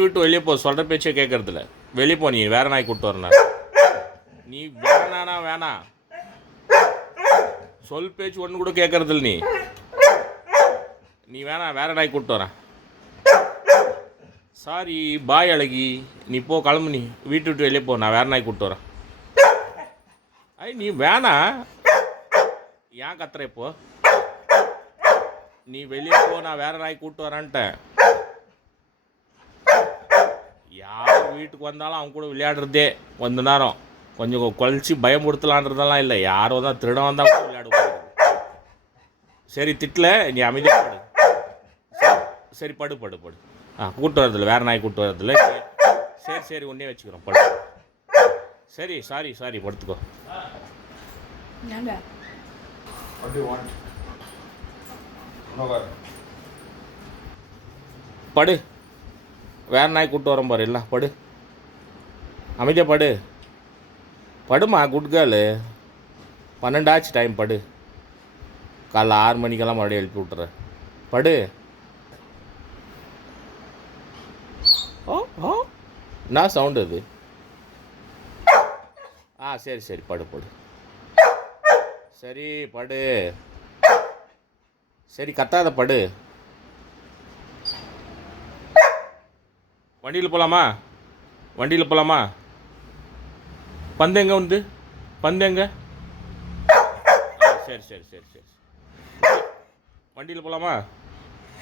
விட்டு வெளியே போ. சொல்கிற பேச்சே கேட்கறதில்ல. வெளியே போ. நீ வேற நாய் கூப்பிட்டு வரனா? நீ வேணானா வேணாம். சொல் பேச்சு ஒன்று கூட கேட்கறதில்ல. நீ வேணாம், வேற நாய் கூப்பிட்டு வரேன். சாரி பாய் அழகி, நீ போ, கிளம்பு. நீ வீட்டு விட்டு வெளியே போ. நான் வேற நாய் கூப்பிட்டு வரேன். நீ வேணாம். ஏன் கத்துற இப்போ? நீ வெளியே போ, நான் வேற நாய் கூப்பிட்டு வரேன்ட்டேன். யார் வீட்டுக்கு வந்தாலும் அவங்க கூட விளையாடுறதே கொஞ்ச நேரம், கொஞ்சம் குழச்சி பயமுறுத்தலான்றதெல்லாம் இல்லை. யார் வந்தால் திருடம் வந்தால் கூட விளையாடுவோம். சரி திட்டல, நீ அமைதியாக படு. சரி படு படு படு. கூப்பிட்டு வரதில்ல, வேறு நாய் கூப்பிட்டு வரதில்ல. சரி சரி ஒன்றே வச்சுக்கிறோம், படு. சரி சாரி சாரி, படுத்துக்கோ. படு. வேற நாய் கூப்பிட்டு வரேன் பாரு. இல்லை படு, அமைதியாக படு. படுமா, குட் கேர்ளு. 12 ஆச்சு டைம், படு. காலைல 6 மணிக்கெல்லாம் மறுபடியும் எழுப்பி விட்டுறேன். படு. ஓ ஓ, என்ன சவுண்டு அது? சரி சரி, படு படு. சரி படு. சரி கத்தாத, படு. வண்டியில் போகலாமா? வண்டியில் போகலாமா? பந்து எங்கே வந்து? பந்து எங்கே? சரி சரி சரி சரி, வண்டியில் போகலாமா?